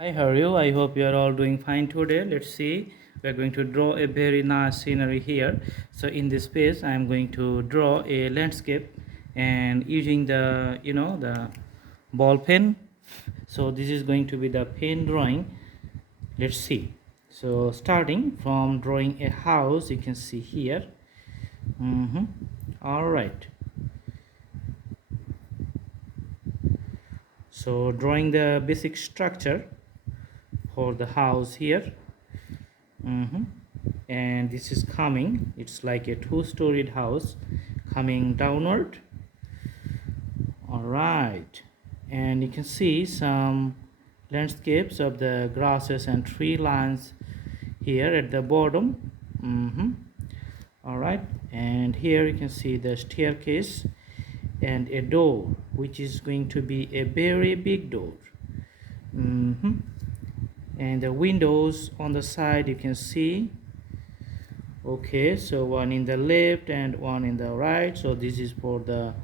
Hi, how are you? I hope you are all doing fine today. Let's see. We are going to draw a very nice scenery here. So in this space, I am going to draw a landscape and using the ball pen. So this is going to be the pen drawing. Let's see. So starting from drawing a house, you can see here. All right. So drawing the basic structure for the house here. And this is coming, it's like a two-storied house coming downward. All right, and you can see some landscapes of the grasses and tree lines here at the bottom. All right, and here you can see the staircase and a door, which is going to be a very big door. And the windows on the side you can see. Okay, so one in the left and one in the right. So this is for the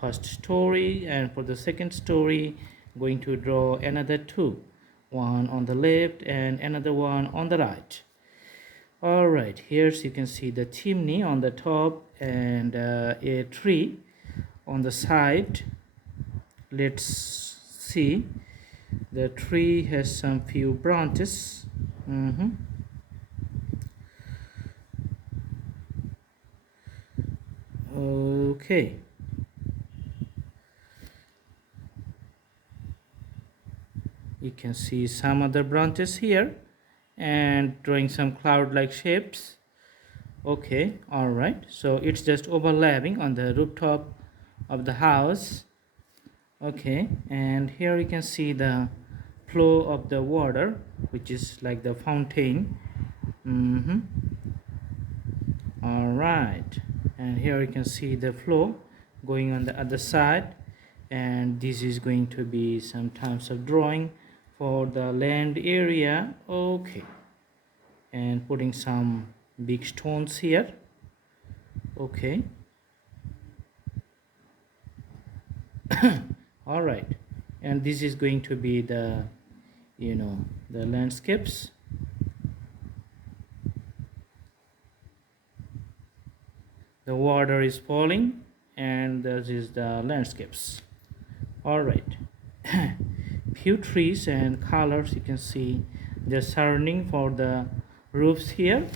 first story, and for the second story going to draw another two, one on the left and another one on the right. All right, here you can see the chimney on the top and a tree on the side. Let's see, the tree has some few branches. Okay, you can see some other branches here and drawing some cloud like shapes. Okay, all right, so it's just overlapping on the rooftop of the house. Okay, and here you can see the flow of the water, which is like the fountain. All right, and here you can see the flow going on the other side, and this is going to be some types of drawing for the land area. Okay, and putting some big stones here. Okay. All right, and this is going to be the the landscapes. The water is falling and this is the landscapes. All right. Few trees and colors you can see the surrounding for the roofs here,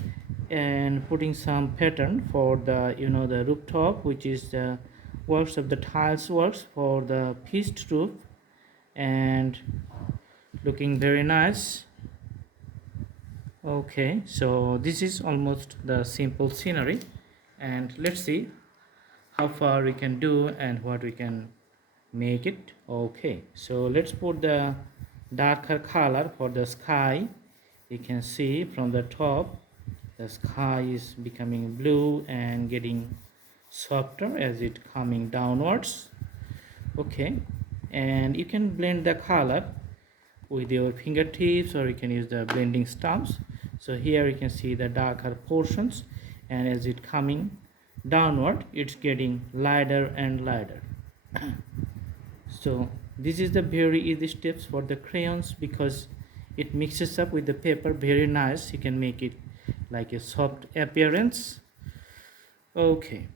and putting some pattern for the the rooftop, which is the works of the tiles works for the pitched roof, and looking very nice. Okay, so this is almost the simple scenery, and let's see how far we can do and what we can make it. Okay, so let's put the darker color for the sky. You can see from the top the sky is becoming blue and getting softer as it coming downwards. Okay, and you can blend the color with your fingertips, or you can use the blending stumps. So here you can see the darker portions, and as it coming downward it's getting lighter and lighter. So this is the very easy steps for the crayons, because it mixes up with the paper very nice. You can make it like a soft appearance. Okay.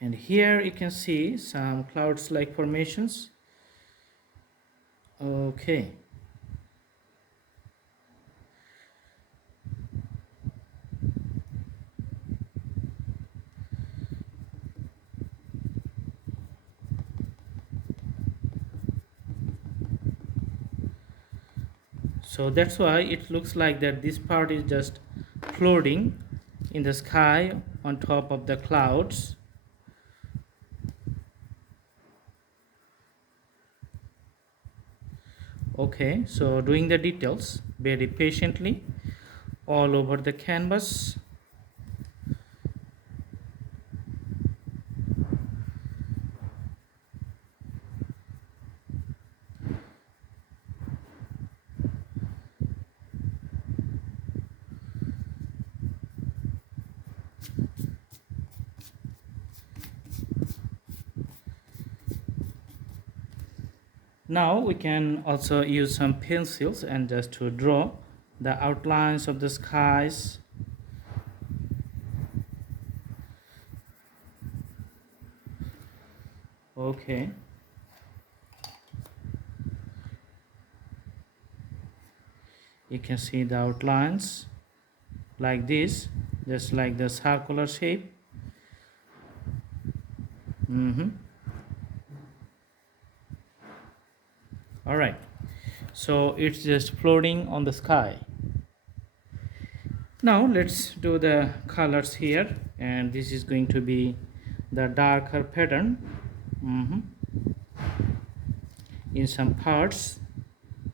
And here you can see some clouds like formations. Okay. So that's why it looks like that this part is just floating in the sky on top of the clouds. Okay, so doing the details very patiently all over the canvas. Now we can also use some pencils and just to draw the outlines of the skies. Okay, you can see the outlines like this, just like the circular shape. All right, so it's just floating on the sky. Now let's do the colors here, and this is going to be the darker pattern in some parts.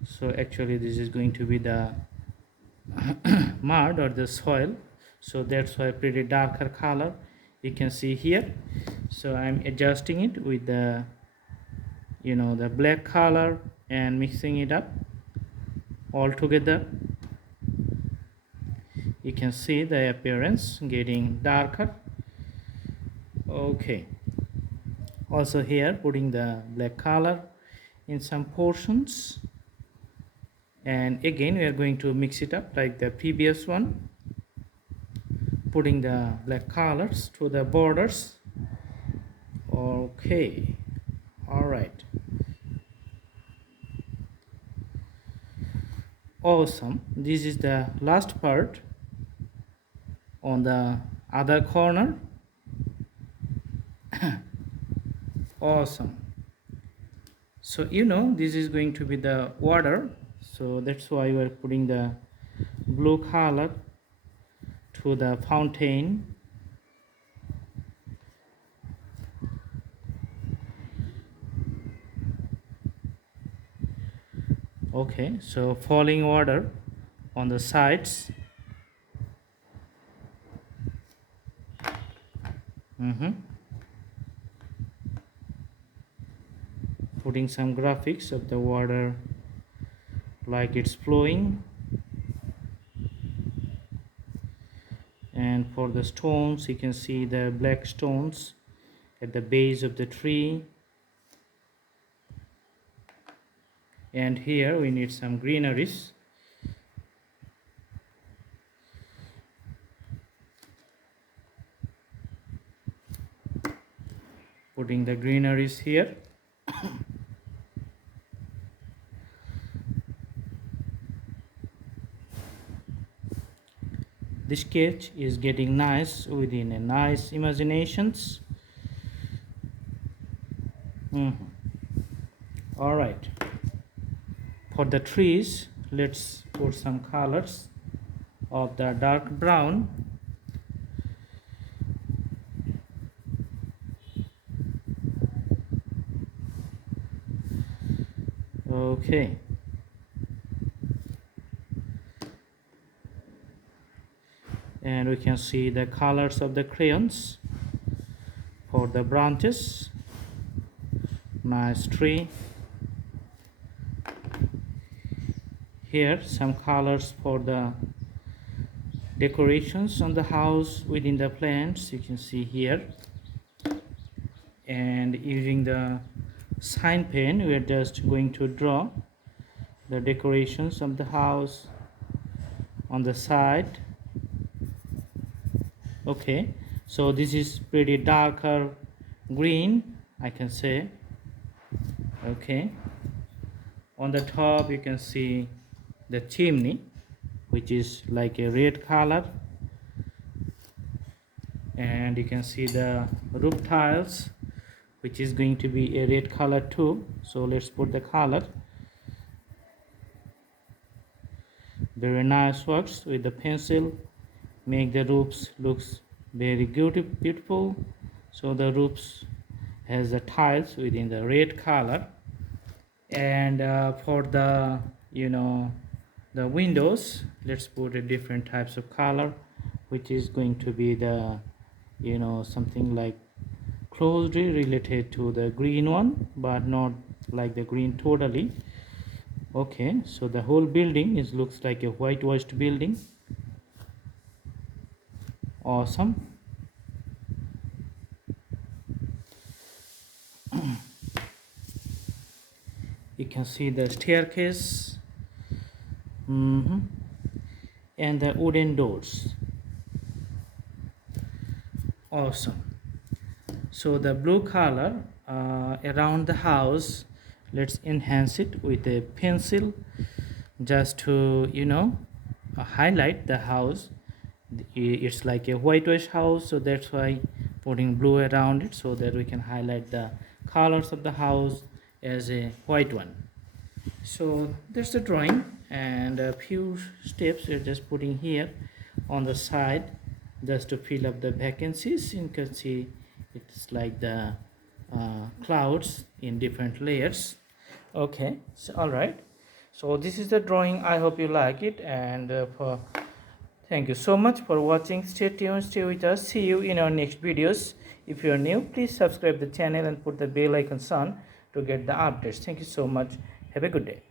So actually this is going to be the mud or the soil, so that's why pretty darker color you can see here. So I'm adjusting it with the the black color and mixing it up all together. You can see the appearance getting darker. Okay, also here putting the black color in some portions, and again we are going to mix it up like the previous one, putting the black colors to the borders. Okay, all right, awesome. This is the last part on the other corner. Awesome. So this is going to be the water, so that's why we are putting the blue color to the fountain. Okay, so falling water on the sides. Putting some graphics of the water like it's flowing. And for the stones, you can see the black stones at the base of the tree. And here we need some greeneries. Putting the greeneries here. This sketch is getting nice within a nice imaginations. All right, for the trees, let's put some colors of the dark brown. Okay, and we can see the colors of the crayons for the branches. Nice tree. Here some colors for the decorations on the house within the plants, you can see here. And using the sign pen, we are just going to draw the decorations of the house on the side. Okay, so this is pretty darker green, I can say. Okay, on the top you can see the chimney, which is like a red color, and you can see the roof tiles, which is going to be a red color too. So let's put the color. Very nice works with the pencil, make the roofs looks very beautiful. So the roofs has the tiles within the red color. And for the the windows, let's put a different types of color, which is going to be the something like closely related to the green one, but not like the green totally. Okay, so the whole building looks like a whitewashed building. Awesome. You can see the staircase. Mhm. And the wooden doors. Awesome. So the blue color around the house, let's enhance it with a pencil just to highlight the house. It's like a whitewash house, so that's why putting blue around it so that we can highlight the colors of the house as a white one. So that's the drawing, and a few steps we're just putting here on the side just to fill up the vacancies. You can see it's like the clouds in different layers. Okay, so all right, so this is the drawing. I hope you like it, and thank you so much for watching. Stay tuned, stay with us. See you in our next videos. If you are new, please subscribe the channel and put the bell icon on to get the updates. Thank you so much. Have a good day.